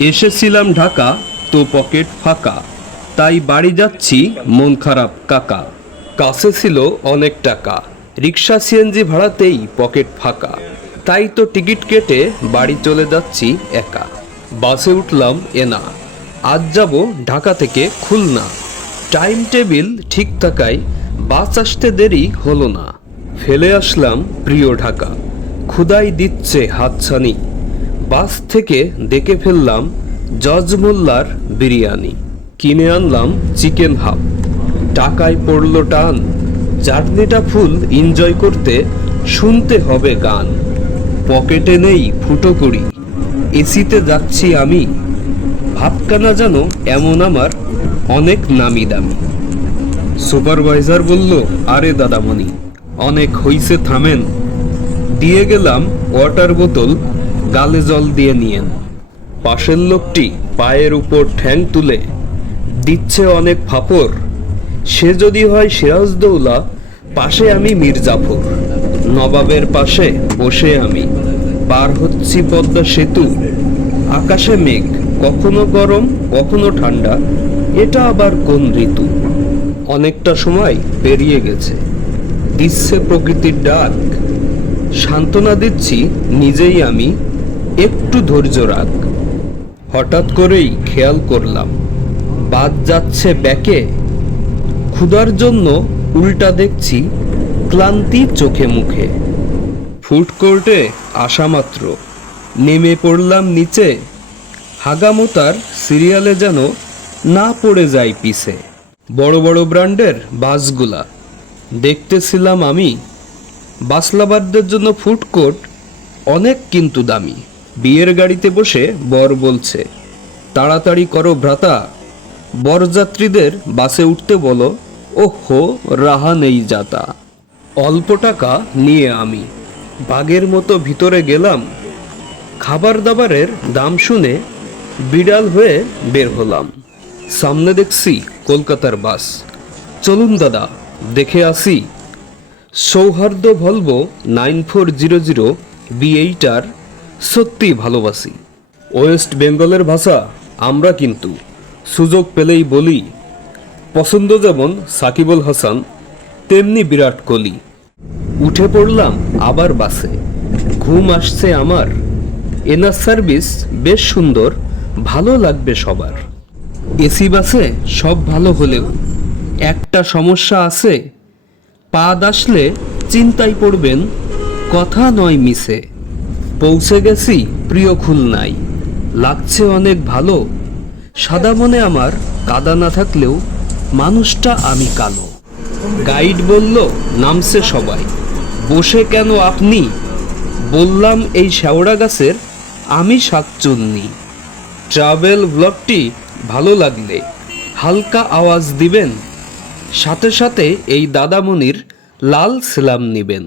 এসেছিলাম ঢাকা, তো পকেট ফাঁকা। তাই বাড়ি যাচ্ছি, মন খারাপ কাকা। কাছে ছিল অনেক টাকা। রিক্সা সিএনজি ভাড়াতেই পকেট ফাঁকা। তাই তো টিকিট কেটে বাড়ি চলে যাচ্ছি একা। বাসে উঠলাম এনা। আজ যাব ঢাকা থেকে খুলনা। টাইম টেবিল ঠিক থাকায় বাস আসতে দেরি হলো না। ফেলে আসলাম প্রিয় ঢাকা। ক্ষুদাই দিচ্ছে হাতছানি। বাস থেকে দেখে ফেললাম জজ মোল্লার বিরিয়ানি। কিনে আনলাম চিকেন হাফ। টাকায় পড়ল টান। চাটনিটা ফুল এনজয় করতে শুনতে হবে গান। পকেটে নেই ফুটো করি এসিতে যাচ্ছি আমি। ভাবকানা যেন এমন আমার অনেক নামি দামি। সুপারভাইজার বলল, আরে দাদামণি, অনেক হইছে থামেন। দিয়ে গেলাম ওয়াটার বোতল গালে জল দিয়ে নিয়েন। পাশের লোকটি পায়ের উপর ঠ্যাং তুলে, দিচ্ছে অনেক ফাপড়। সে যদি হয় সিরাজদৌলা পাশে আমি মির্জাফর নবাবের পাশে বসে আমি। পার হচ্ছি পদ্মা সেতু। আকাশে মেঘ, কখনো গরম, কখনো ঠান্ডা। এটা আবার কোন ঋতু? অনেকটা সময় পেরিয়ে গেছে। দিচ্ছে প্রকৃতির ডাক। সান্ত্বনা দিচ্ছি নিজেই আমি। একটু ধৈর্য রাখ। হঠাৎ করেই খেয়াল করলাম, বাদ যাচ্ছে ব্যাকে। ক্ষুধার জন্য উল্টা দেখছি ক্লান্তি চোখে মুখে। ফুড কোর্টে আসা মাত্র। নেমে পড়লাম নিচে। হাগামোতার সিরিয়ালে যেন না পড়ে যায় পিছে। বড় বড় ব্র্যান্ডের বাসগুলা। দেখতেছিলাম আমি। বাসলাবারদের জন্য ফুড কোর্ট অনেক কিন্তু দামি। বিয়ের গাড়িতে বসে বর বলছে, তাড়াতাড়ি করো ভ্রাতা। বরযাত্রীদের বাসে উঠতে বলো। ও হো রাহা নেই যাতা। অল্প টাকা নিয়ে আমি। বাঘের মতো ভিতরে গেলাম। খাবার দাবারের দাম শুনে বিড়াল হয়ে বের হলাম। সামনে দেখছি কলকাতার বাস। চলুন দাদা, দেখে আসি। Souhardya Volvo nine four zero zero B সত্যি ভালোবাসি। ওয়েস্ট বেঙ্গলের ভাষা আমরা কিন্তু। সুযোগ পেলেই বলি। পছন্দ যেমন সাকিবুল হাসান, তেমনি বিরাট কোহলি। উঠে পড়লাম আবার বাসে। ঘুম আসছে আমার। এনার সার্ভিস বেশ সুন্দর, ভালো লাগবে সবার। এসি বাসে সব ভালো হলেও একটা সমস্যা আছে। পা আসলে চিন্তায় পড়বেন, কথা নয় মিশে পৌঁছে গেছি প্রিয় খুলনাই লাগছে অনেক ভালো। সাদা মনে আমার কাদা না থাকলেও মানুষটা আমি কালো। গাইড বলল, নামছে সবাই। বসে কেন আপনি? বললাম, এই শেওড়া গাছের আমি শাকচুন্নি। ট্রাভেল ব্লগটি ভালো লাগলে হালকা আওয়াজ দিবেন। সাথে সাথে এই দাদামণির লাল সেলাম নিবেন।